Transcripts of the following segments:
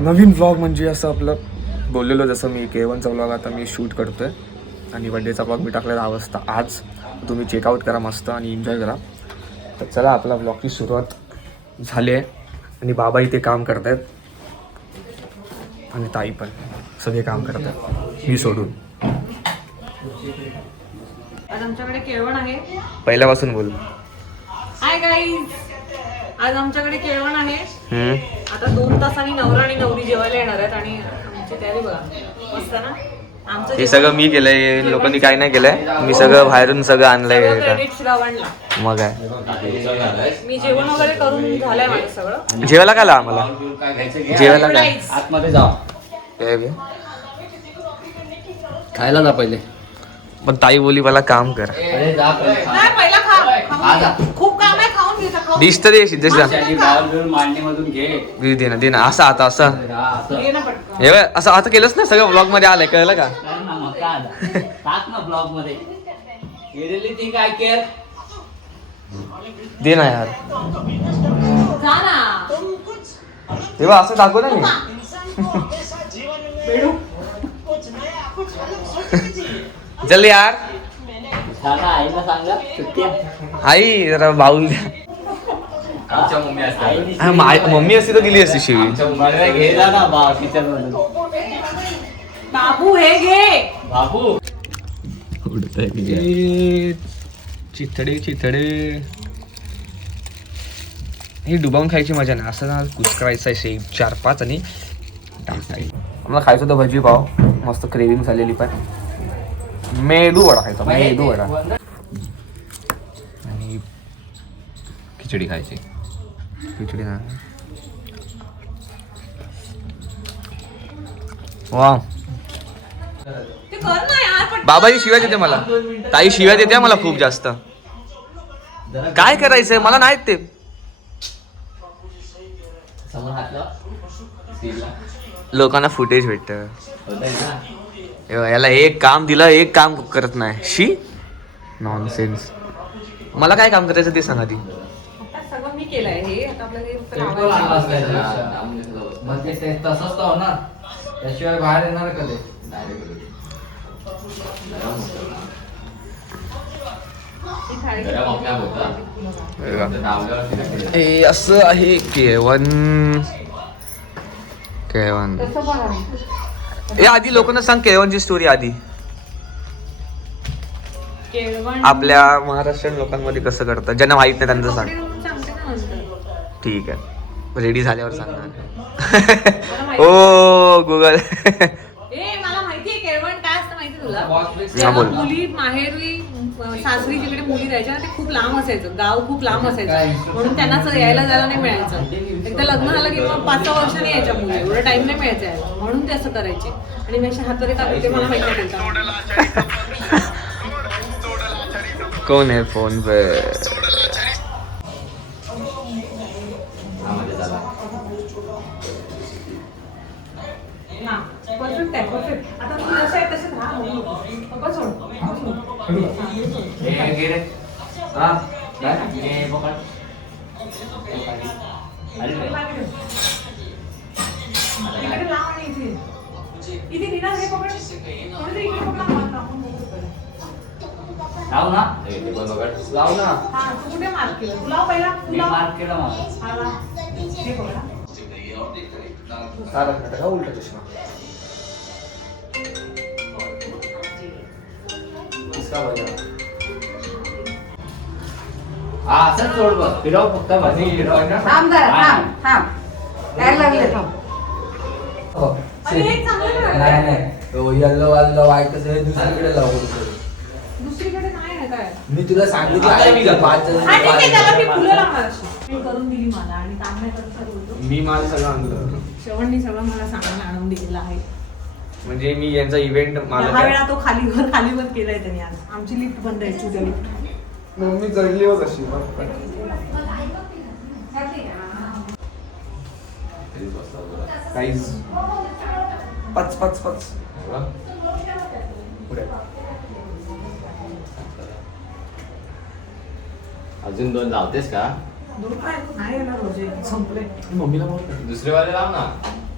नवीन vlog म्हणजे असं आपलं बोललेलो, जसं मी K1चा व्लॉग आता मी शूट करतो आहे आणि बड्डेचा व्लॉग मी टाकला 10 वाजता आज. तुम्ही चेकआउट करा मस्त आणि एन्जॉय करा. तर चला, आपला व्लॉगची सुरुवात झाली आहे आणि बाबा इथे काम करत आहेत आणि ताई पण सगळे काम करत आहेत मी सोडून. आज आमच्याकडे केळवण आहे. पहिल्यापासून बोल. हाय गाईज, आज आमच्याकडे केळवण आहे. आता 2 तासांनी नवरा आणि नवरी जेवायला येणार आहेत आणि आमची तयारी बघा मस्त ना. आमचं हे सगळं मी केलंय, लोकांनी काय नाही केलंय. मी सगळं बाहेरून सगळं आणलंय. क्रेडिट श्रावणला. मग काय मी जेवण वगैरे करून झालंय माझं सगळं. जेवायला काय आम्हाला जेवायला काय आतमध्ये जा, खायला जा पहिले. पण ताई बोली मला काम कर. अरे जा पहिले खा. नाही, पहिला खा. खूप काम आहे, खाऊन घे सगळं. डिश तर दे जशी त्याची बाहेर घेऊन मांडणीमधून घे. दे ना असं आता असं असं घे ना पटकन. हे बघ, असं आता केलंच ना, सगळं ब्लॉग मध्ये आलंय, कळलं का? कर ना मग काय आला. टाक ना ब्लॉग मध्ये. गेलेली ती काय केअर. दे ना यार. जा ना. तेव्हा असं दाखव ना मी. बेडू. चल यार. सांगा आईला, सांगा सुट्टी आहे. आई जरा बाऊल द्या. आमच्या मम्मी असते. हा, मम्मी असती तर दिली असती शिवी. घे जा ना बा किचन मधून. बाबू हे घे. बाबू चिथडे चिथडे. ही डुबावून खायची मजा नाही, असं ना कुस्करायचं आहे 4-5 आणि टाकायचं. आम्हाला खायचं होतं भजी पाव, मस्त क्रेविंग झालेली. पण मेदू वडा खायचा, मेदू वडा आणि खिचडी खायची. खिचडी ना वा. ते कर ना यार पटकन. बाबाजी शिव्या देते मला, ताई शिव्या देते मला खूप जास्त. काय करायचंय मला नाही ते. समोर हात लाव. लोकांना फुटेज भेटत. होतंय ना. याला एक काम दिलं, एक काम करत नाही. शी नॉनसेन्स. मला काय काम करायचं ते सांगा ती. आता सगळं मी केलंय हे. आता आपल्याला हे फक्त पेट्रोल लावायचं आहे. आणलं असतं. मग ते तसंच तर होणार, त्याशिवाय बाहेर येणार कधी. ही थाळी. हे असं आहे K1. तसं बघा. हे आधी लोकांना सांग K1 ची स्टोरी आधी. केळवण आपल्या महाराष्ट्रीयन लोकांमध्ये कसं करतात, ज्यांना माहित नाही त्यांचं सांग. सांगते ना नंतर. ठीक आहे, रेडी झाल्यावर सांगणार. मला माहिती. ओ गुगल. ए मला माहितीये केळवण काय असतं माहिती तुला. हा, जेव्हा बोल. मुली माहेरी सासरी जिकडे मुली राहायच्या ना, ते खूप लांब असायचं, गाव खूप लांब असायचं, म्हणून त्यांना यायला जायला नाही मिळायचं. एकदा लग्न झालं की मग 5-6 वर्षांनी यायच्या मुली, एवढा टाइम नाही मिळायचा यायला, म्हणून ते असं करायचे. आणि मी अशा हातमध्ये काम होते, मला माहिती नाही. कोण आहे फोन पे? ना परफेक्ट आहे, परफेक्ट. आता तुम्ही जसे आहे तसेच राहा. नको सोड, नको सोड. इकडे लाव आणि इथे. इथे निनाद हे पकड. थोडंसं इकडे पकड, हात टाकून बघू पहिले. लाव ना. लाव ना. हा, तू कुठे मार्क केलं? तू लाव पहिला. तू मी लाव. मार्क केला माझा. हा, लाव. हे पकडा. उलट चष्मा. हा असंच सोड बघ. फिरव फक्त भाजी फिरव ना. थांब जरा, थांब, थांब. काय लागले थांब. अरे हे चांगलं नाही. नाही यल्लो वाल्लो वाईटच हे दुसरीकडे लावून दुसरीकडे नाही आहे काय. मी तुला सांगितलं आता मी करतो. हा ठीक आहे, त्याला मी फुलं लावणार अशी. मी करून दिली मला आणि काम नाही करत सर बोलतो. मी मला सगळं आणलं, शेवटनी सगळं मला सामान आणून दिलेलं आहे. म्हणजे मी यांचा इव्हेंट 10 वेळा तो खालीवर केलाय त्यांनी आज. आमची लिफ्ट बंद आहे, स्टुडिओ लिफ्ट. मी चढली होत अशी. काहीच 5 पुढे. अजून 2 लावतेस का? नाही येणार रोजे संपले. मम्मीला बोल. दुसरे वाले लाव ना.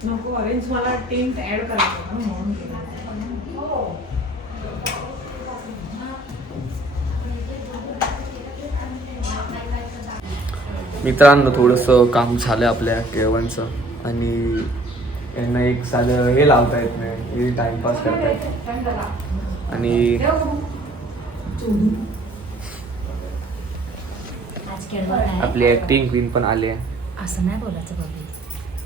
नको ऑरेंज मला टिंट ऍड करायचं होतं म्हणून केलं. मित्रांनो थोडंसं काम झालं आपल्या केळवणचं आणि यांना एक साधं हे लावता येत नाही, हे टाइमपास करतायत आणि आज केळवण आहे. आपली ऍक्टिंग क्वीन पण आली आहे. असं नाही बोलायचं बघ.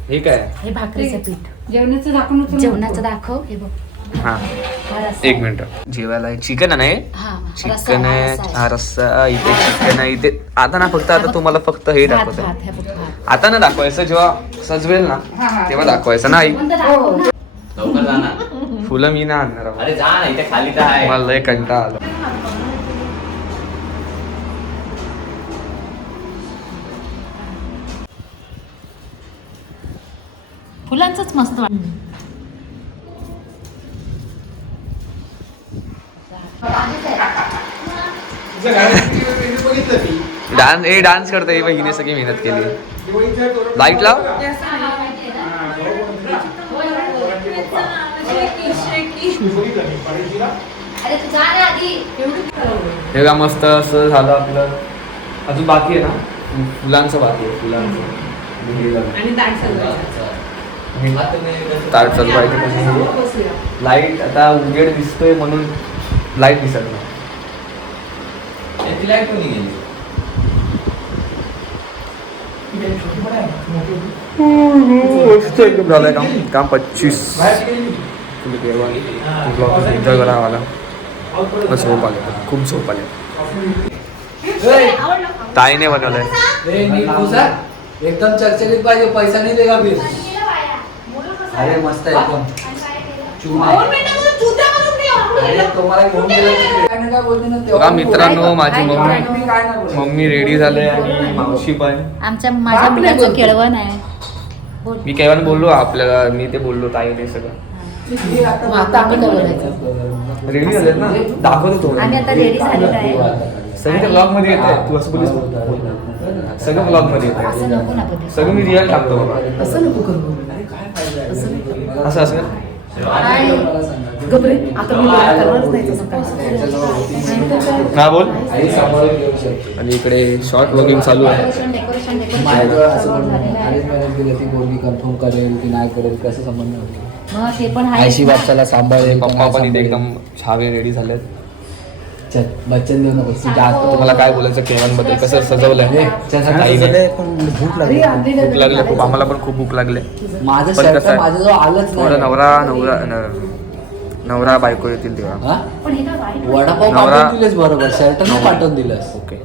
हे काय हे भाकरीचं पीठ जेवणाचं दाखवून जेवणाचं दाखव. हे बघ हा हा रस्सा. एक मिनिट जेवायला चिकन आहे हा चिकन आहे हा रस्सा इथे चिकन आहे इथे आता ना फक्त आता तुम्हाला फक्त हे भात दाखवतंय भात हे बघ भात. आता ना दाखवायचं जेव्हा सजवेल ना तेव्हा दाखवायचं नाही कोणतं दाखव ना? लवकर जा ना. फुलं मी नाही आणणार आहोत. अरे जा ना, इथे खाली तर आहे. मला लय कंटाळा आला. फुलांचंच मस्त वाटत. डान्स करता हिने सगळी मेहनत केली. लाईट लाव. हे का मस्त असं झालं आपलं. अजून बाकी आहे ना फुलांचं बाकी आहे फुलांचं आणि ताट सजवायचं. ताट चालवायचं. लाईट आता उजेड दिसतोय म्हणून लाईट दिसत नाही. याची लाईट कोणी गेली? मस्त एकदम झालंय काम 25 एन्जॉय करा मला. झोप आले खूप झोप आले. ताईने बनवलंय. एकदम चर्चेत पाहिजे, पैसा नाही देगा बिल. अरे मस्त आहे एकदम. अरे तुम्हाला घेऊन गेलं काय ना काय बोलते ना बघा तेव्हा. मित्रांनो माझी काय मम्मी नाही मम्मी रेडी झाले आणि मावशी पण. माझ्या मुलाचं केळवण आहे. बोल. मी केव्हा बोललो आपल्याला मी ते बोललो ताईने सगळं आता आम्ही काय बोलायचं? रेडी झालेत ना दाखवतो तो आम्ही आता रेडी झालेलो आहे. सगळं त्या ब्लॉग मध्ये येत तू असं बोलीस सगळं ब्लॉग मध्ये येत असं नको ना कधी. सगळं मी रिअल टाकतो बाबा. असं नको करू. असं असं नाही. गबरे आता मी करणारच नाही तसं काय. हा बोल. आई सांभाळून घेऊ शकते. आणि इकडे शॉर्ट व्लॉगिंग चालू आहे. डेकोरेशन माझ्याजवळ असं बोलणं अरेंज मॅरेज केलं ती बोलणी कन्फर्म करेल की नाही करेल कसं संबंध होते. मग ते पण आहे. आयशी बापसाला सांभाळेल पप्पा पण इथे एकदम छावे रेडी झालेत. चल बच्चन देऊ नको तुम्हाला काय बोलायचं केव्हांबद्दल कसं सजवलंय भूक लागली. भूक लागले खूप आम्हाला पण खूप भूक लागले. माझं पण शर्ट कसं आहे? माझ्याजवळ आलंच थोडं नाही. नवरा बायको येतील तेव्हा. हा? पण हे काय वाईट. वडापाव नवरा- पाठवून दिलेस बरोबर शर्ट नाही पाठवून दिलंस. ओके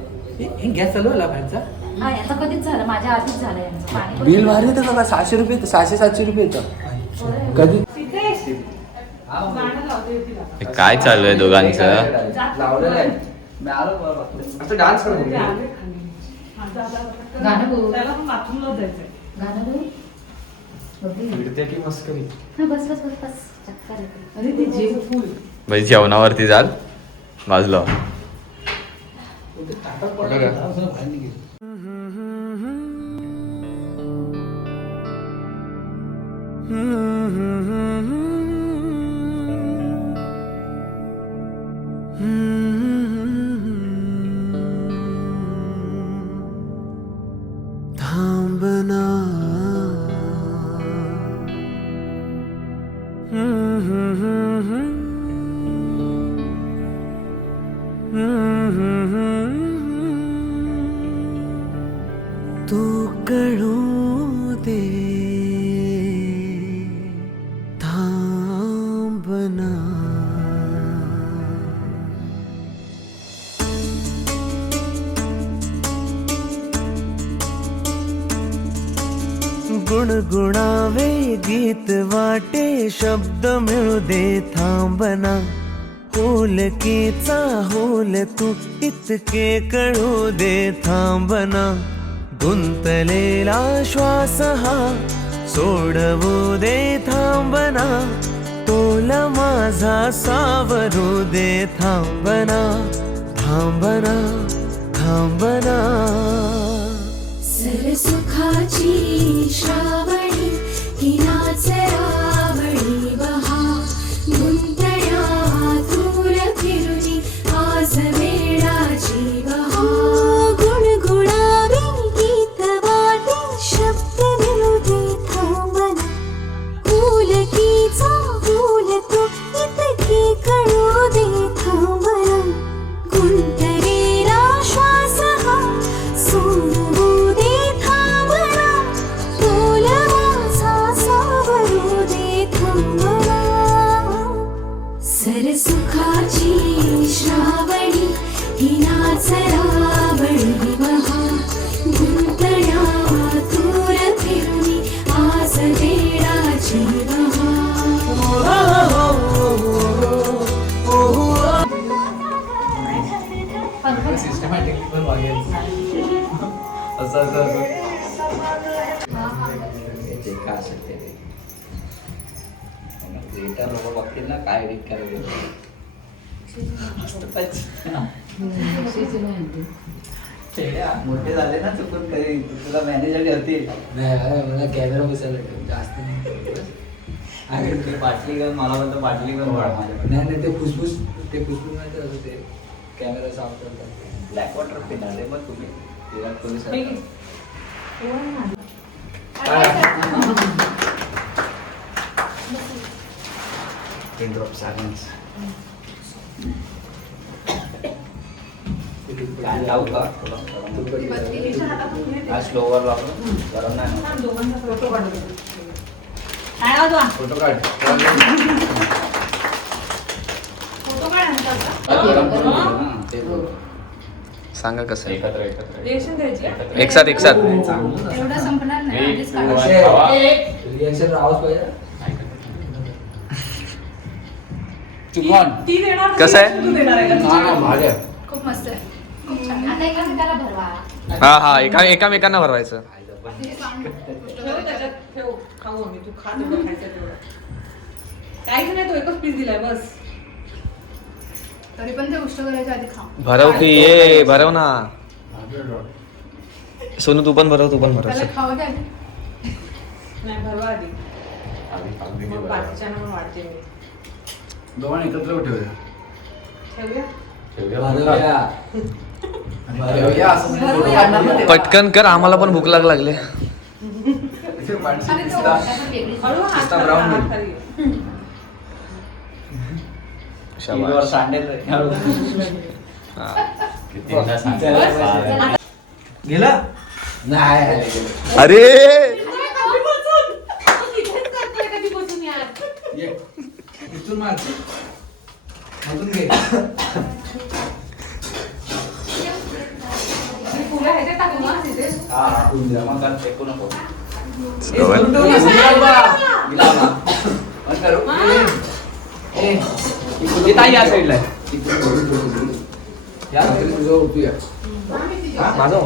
गॅस चालू आला बाहेरचा. हा याचा कधीच झालं माझ्या आधीच झालं यांचं. पाणी पण- बिल भारी येतं का 600 रुपये 600-700 रुपये येतं कधी. गाणं लावते तिला. काय चालू आहे दोघांचं? लावलेलं आहे. मी आलो बरं. असं डान्स करतो ते आले खाली. गाणं बोल. त्याला पण बाथरूमला जायचंय. गाणं बोल. फिरते की मस्करी. हा, बस बस बस बस चक्कर येते. अरे ते जेव फुल. बाई जेवणावरती जाल वाजलं. थांबना तू कळू दे थांबना. गुणगुणावे गीत वाटे शब्द मिळू दे थांबना. होलकीचा होल तू इतके कळू दे थांबना. गुंतलेला श्वास हा सोडवू दे थांबना. तोला माझा सावरू दे थांबना. थांबना थांबना. सरसुखाची श्रावणी ही नाच क्रिएटर लोक बघतील ना काय एडिट करायला. मोठे झाले ना चुकून कधी तुला मॅनेजर ठेवतील. नाही मला कॅमेरा बसायला जास्त नाही. बाटली घेऊन मला बोलतो बाटली घेऊन नाही ते फुसफुस नाही असं ते कॅमेरा साफ करतात. ब्लॅक वॉटर पिणारे मग तुम्ही Virat Kohli sir. Pin drop silence. Fan लावू का हा स्लोवर लावतो गरम नाही फोटो काढ. सांगा कसं आहे. एकत्र एकत्र रिएक्शन द्यायची एक साथ एवढं संपणार नाही आधीच काढू. रिएक्शन राहावंच पाहिजे. ती देणार कसं आहे? तू देणार आहे का? भारी आहे. खूप मस्त आहे. खूप छान. आता एकमेकाला भरवा. हा एकामेकांना भरवायचं. ठेव त्याच्यात ठेव खाऊ आम्ही तू खा तेवढं खायचं तेवढं काहीच नाही तो एकच पीस दिलाय बस तरी पण ते उष्ट करायच्या आधी खा. भरव की ये भरव ना सोनू तू पण भरव त्याला खावं द्या आधी. नाही भरवा आधी मग बाकीच्यांना पण वाढते मी दोघांना एकत्र ठेवूया पटकन कर आम्हाला पण भूक लागले. आणि ते ओढण्याचं वेगळीच. हळू हात नुसता कर, brown हात खाली. टीव्हीवर सांडेल रे. कितीदा सांडेल. गेला नाही अरे कधीपासून? आपण तिथेच करतोय कधीपासून यार. ये. इथून मार. मधून घे. मी पुऱ्या ह्याच्यात टाकू ना तिथे. हा टाकून द्या. मग कर, फेकू नको. या साईडला माझा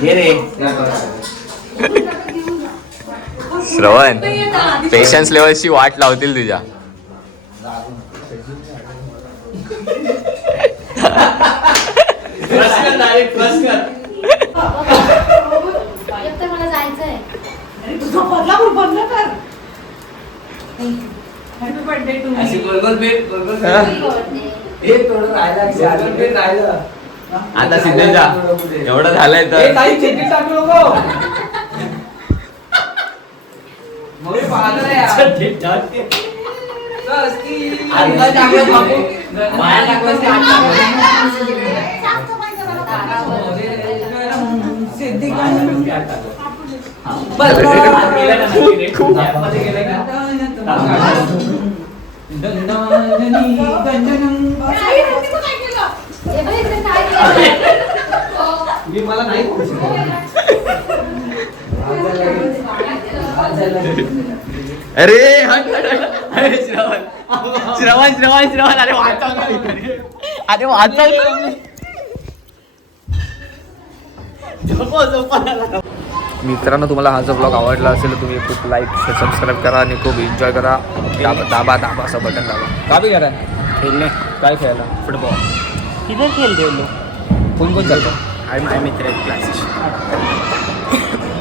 घे रे. श्रवण पेशन्स लेवलची वाट लावतील तुझ्या. एक तर मला जायचंय. अरे तुझा बदला पण बंद कर. हॅपी बर्थडे टू अशी मी. गोलगोल भेट गोलगोल हा. भेट. हे थोडं राहिलं गोलगोल भेट राहिलं. आता सिद्धू जा. एवढं झालंय तर काही चेकी टाकू नको. मग मी पाहतो ना यार. आत्ता टाकलं बापू. माया टाकलं ते आत टाकलं. बस गेलं ना नक्की रे. मध्ये गेलं का? हे बघ इथे काय केलं. मी मला नाही करू शकत. अरे अरे श्रवण अरे वाचव मित्रांनो तुम्हाला हा जो ब्लॉग आवडला असेल तर तुम्ही खूप लाईक सबस्क्राईब करा आणि खूप एन्जॉय करा. दाबा असं बटन दाबा. का बी करा खेळणे काय खेळायला फुटबॉल किती खेळते कोण चालतं. हाय माय मित्र क्लासेस.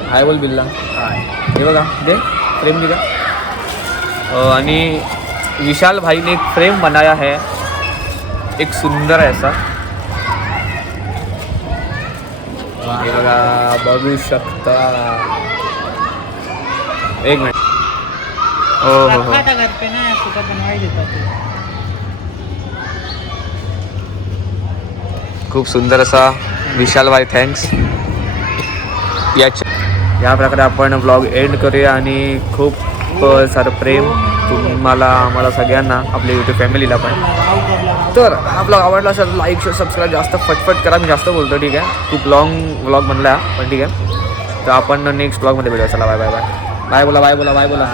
हाय बोल बिल्ला. हे बघा दे फ्रेम दिला आणि विशाल भाई ने एक फ्रेम बनाया है एक सुंदर ऐसा. हे बघा बघू शकता. एक मिनिट. हो घर पे ना सुधा बनवाई देता तू. खूप सुंदर असा विशाल भाई थँक्स. या प्रकारे आपण ब्लॉग एंड करूया आणि खूप सारं प्रेम तुम्हाला आम्हाला सगळ्यांना आपल्या यूट्यूब फॅमिलीला पण. तर हा ब्लॉग आवडला असेल लाईक शेअर सबस्क्राईब जास्त फटफट करा. मी जास्त बोलतो ठीक आहे. खूप लॉंग ब्लॉग म्हणला पण ठीक आहे. तर आपण नेक्स्ट ब्लॉगमध्ये भेटूया. चला बाय बाय बाय बाय बोला बाय बोला बाय बोला.